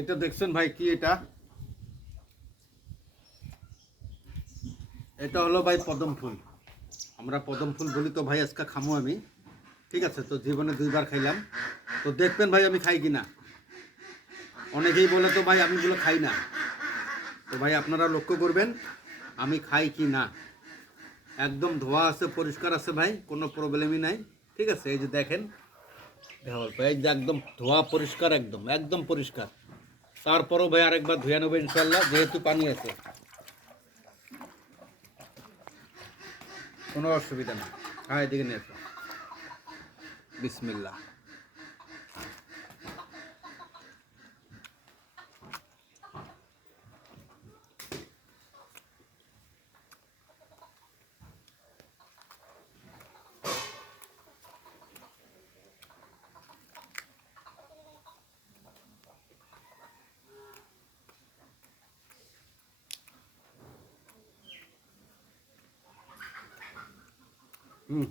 এটা দেখছেন ভাই কি এটা? এটা হলো ভাই পদম ফুল। আমরা পদম ফুল বলি তো ভাই, আজকে খামো আমি। ঠিক আছে, তো জীবনে দুইবার খাইলাম। তো দেখবেন ভাই আমি খাই কিনা। অনেকেই বলে তো ভাই, আমি গুলো খাই না। তো ভাই আপনারা লক্ষ্য করবেন, আমি খাই কি না একদম ধোয়া আছে, পরিষ্কার আছে ভাই, কোনো প্রবলেমই নাই। ঠিক আছে, এই যে দেখেন এই যে একদম ধোয়া, পরিষ্কার একদম একদম পরিষ্কার। তারপরও ভাই আরেকবার ধুয়ে নেব ইনশাল্লাহ, যেহেতু পানি আছে। কোনো অসুবিধা নেই। হ্যাঁ এদিকে নিয়ে বিসমিল্লা হুম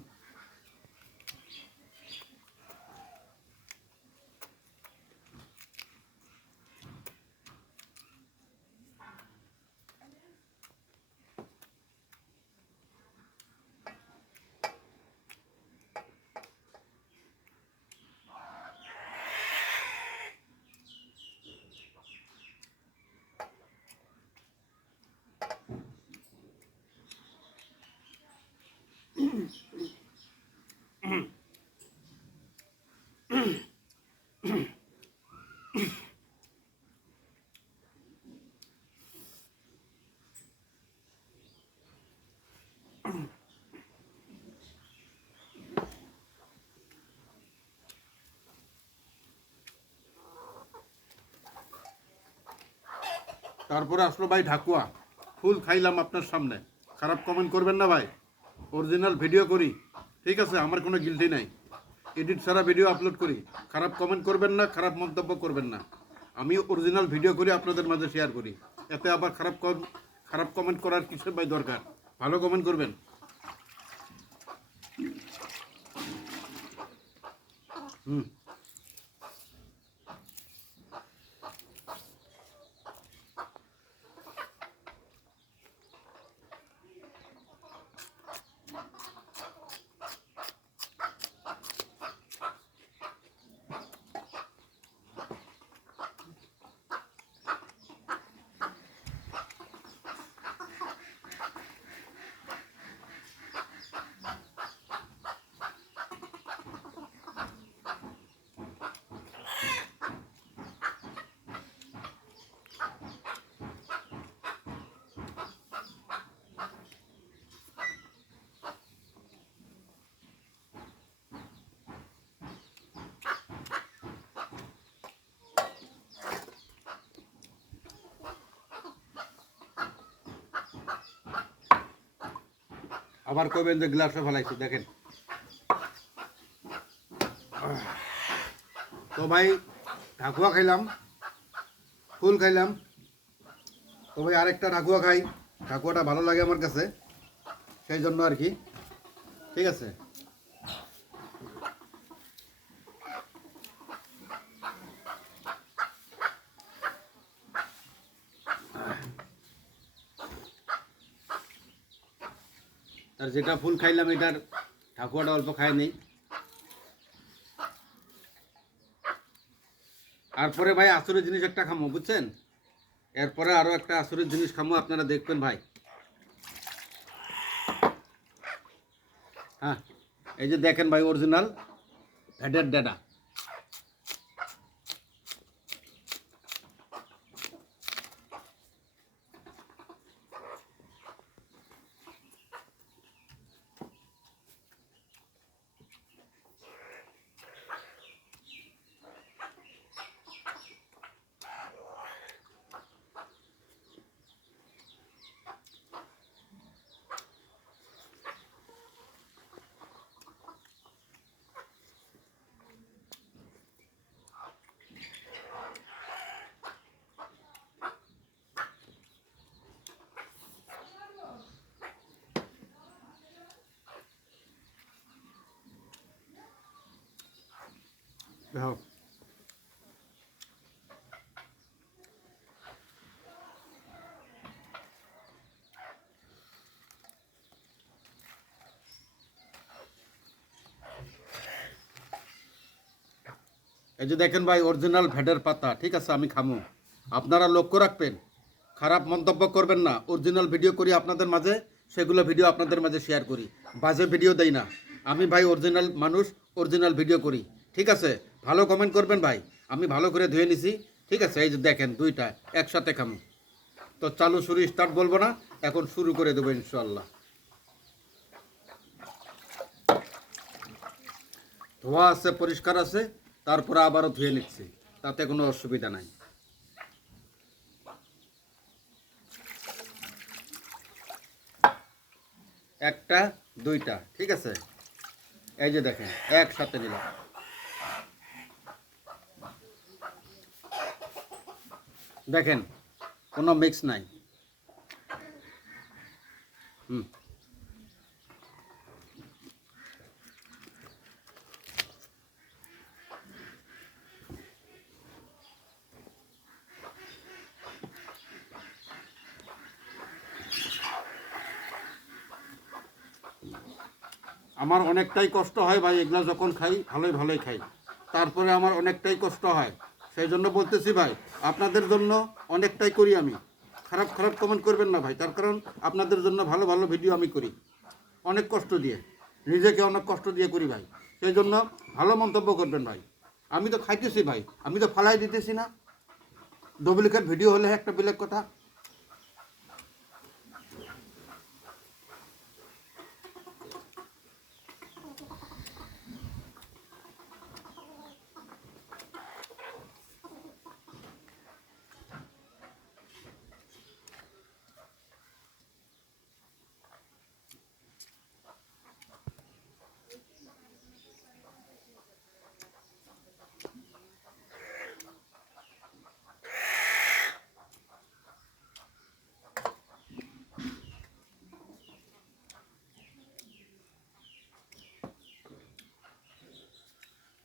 তারপরে আসলো ভাই ঢাকুয়া। ফুল খাইলাম আপনার সামনে। খারাপ কমেন্ট করবেন না ভাই। অরিজিনাল ভিডিও করি। ঠিক আছে, আমার কোনো গিলটি নাই। এডিট ছাড়া ভিডিও আপলোড করি। খারাপ কমেন্ট করবেন না, খারাপ মন্তব্য করবেন না। আমি অরিজিনাল ভিডিও করি, আপনাদের মাঝে শেয়ার করি। এতে আবার খারাপ কম- খারাপ কমেন্ট করার কিছু ভাই দরকার? ভালো কমেন্ট করবেন। হুম। আবার কবেন যে গ্লাসে ফেলাইছি, দেখেন। তো ভাই, ঢাকুয়া খাইলাম, ফুল খাইলাম। তো ভাই, আরেকটা ঢাকুয়া খাই। ঢাকুয়াটা ভালো লাগে আমার কাছে, সেই জন্য আর কি। ঠিক আছে? যেটা ফুল খাইলাম, এটার ঠাকুয়াটা অল্প খায় নেই। তারপরে ভাই আসরের জিনিস একটা খামো, বুঝছেন? এরপরে আরও একটা আসরের জিনিস খামো, আপনারা দেখবেন ভাই। হ্যাঁ এই যে দেখেন ভাই অরিজিনাল ভেডের ডেডা দেখো এই যে দেখেন ভাই অরিজিনাল ভেডের পাতা, ঠিক আছে, আমি খামো। আপনারা লক্ষ্য রাখবেন, খারাপ মন্তব্য করবেন না অরিজিনাল ভিডিও করি আপনাদের মাঝে, সেগুলো ভিডিও আপনাদের মাঝে শেয়ার করি। বাজে ভিডিও দেই না। আমি ভাই অরিজিনাল মানুষ অরিজিনাল ভিডিও করি, ঠিক আছে? ভালো কমেন্ট করবেন ভাই। আমি ভালো করে ধুয়ে নিছি। ঠিক আছে, এই যে দেখেন দুইটা, একসাথে খামু। তো চালু শুরু স্টার্ট বলব না, এখন শুরু করে দেবো ইনশাল্লাহ ধোয়া আছে, পরিষ্কার আছে, তারপরে আবারও ধুয়ে নিচ্ছি, তাতে কোনো অসুবিধা নাই। একটা, দুইটা, ঠিক আছে? এই যে দেখেন, একসাথে নিলাম। দেখেন, কোনো মিক্স নাই। হুম। আমার অনেকটাই কষ্ট হয় ভাই, এগুলো যখন খাই, ভালোই ভালোই খাই। তারপরে আমার অনেকটাই কষ্ট হয়। সেই জন্য বলতেছি ভাই, আপনাদের জন্য অনেকটাই করি আমি। খারাপ খারাপ কমেন্ট করবেন না ভাই, তার কারণ আপনাদের জন্য ভালো ভালো ভিডিও আমি করি। অনেক কষ্ট দিয়ে, নিজেকে অনেক কষ্ট দিয়ে করি ভাই। সেই জন্য ভালো মন্তব্য করবেন ভাই। আমি তো খাইতেছি ভাই, আমি তো ফালাই দিতেছি না। ডুপ্লিকেট ভিডিও হলে একটা বিলেক কথা।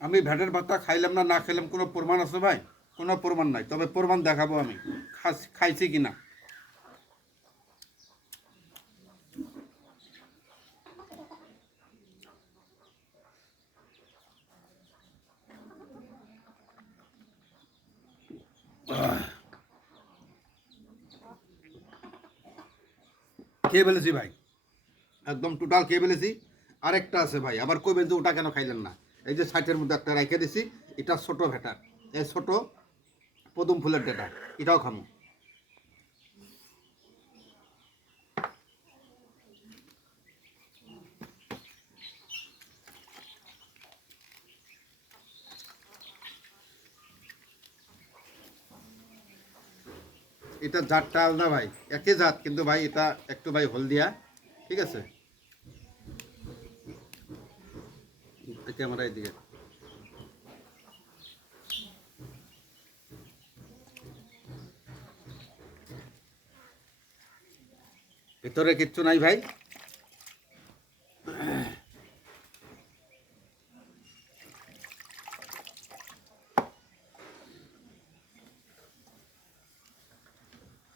আমি ভ্যাটের ভাতটা খাইলাম না না খেলাম কোনো প্রমাণ আছে ভাই? কোনো প্রমাণ নাই, তবে প্রমাণ দেখাবো আমি। খাইছি কিনা খেয়ে ফেলেছি ভাই? একদম টোটাল খেয়ে ফেলেছি আরেকটা আছে ভাই, আবার কই যে ওটা কেন খাইলেন না? এই যে সাইটের মধ্যে একটা রেখে দিছি, এটা ছোট ভেটার। এই ছোট পদুম ফুলের ডেটা, এটাও খামো। এটা জাতটা আলাদা ভাই, একই জাত, কিন্তু ভাই এটা একটু ভাই হলদিয়া, ঠিক আছে? ক্যামেরা এদিকে ভিতরে কিচ্ছু নাই ভাই।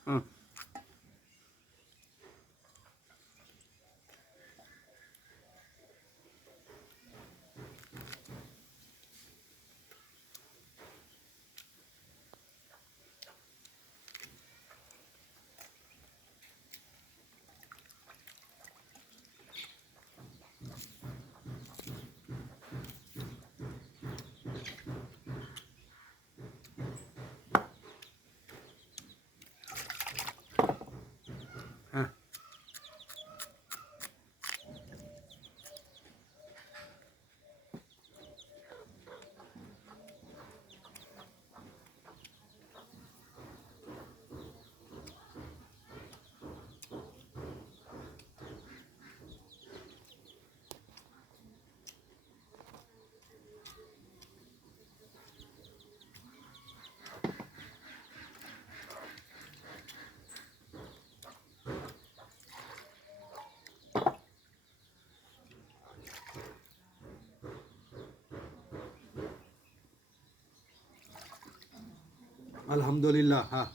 হুম। আলহামদুলিল্লাহ হ্যাঁ